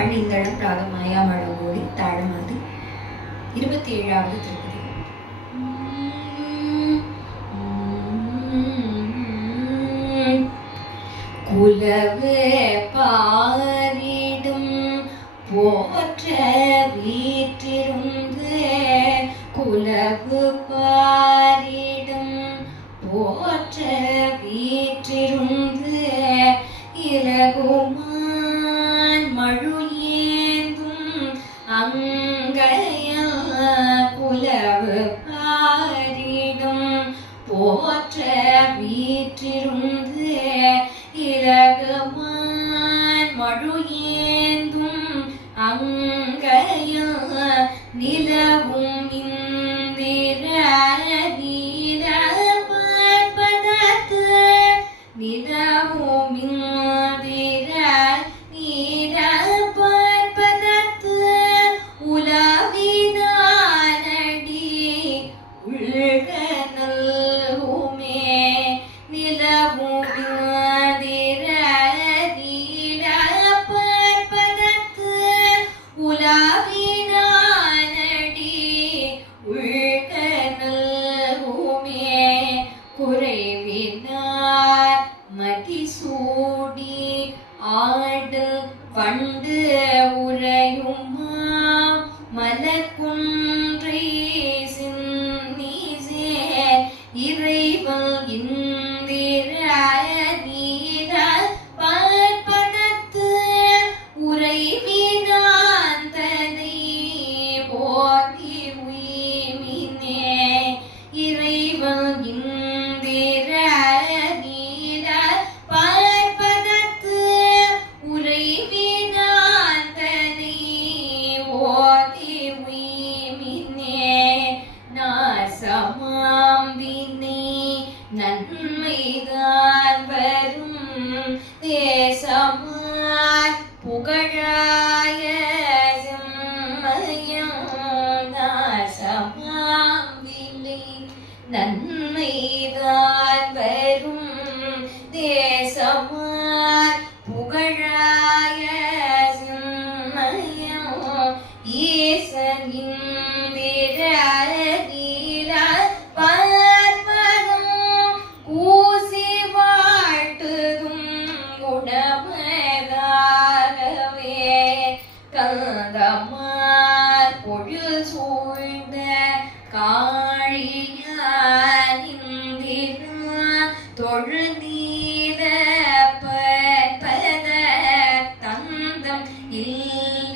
பள்ளிந்தளப்பராக மாயாமழகோடி தாழமாது இருபத்தி ஏழாவது திருப்பதி. குலவு பாரிடும் போற்ற வீற்றிருந்து குலவு பாரிடும் போற்ற ನೀಲಿ வந்து உறையுமா? மலக்கும் Then கந்தமார் பொழில் சூழ்ந்த காழியிந்திரா தொழுநீர பத தந்தம் இல்லை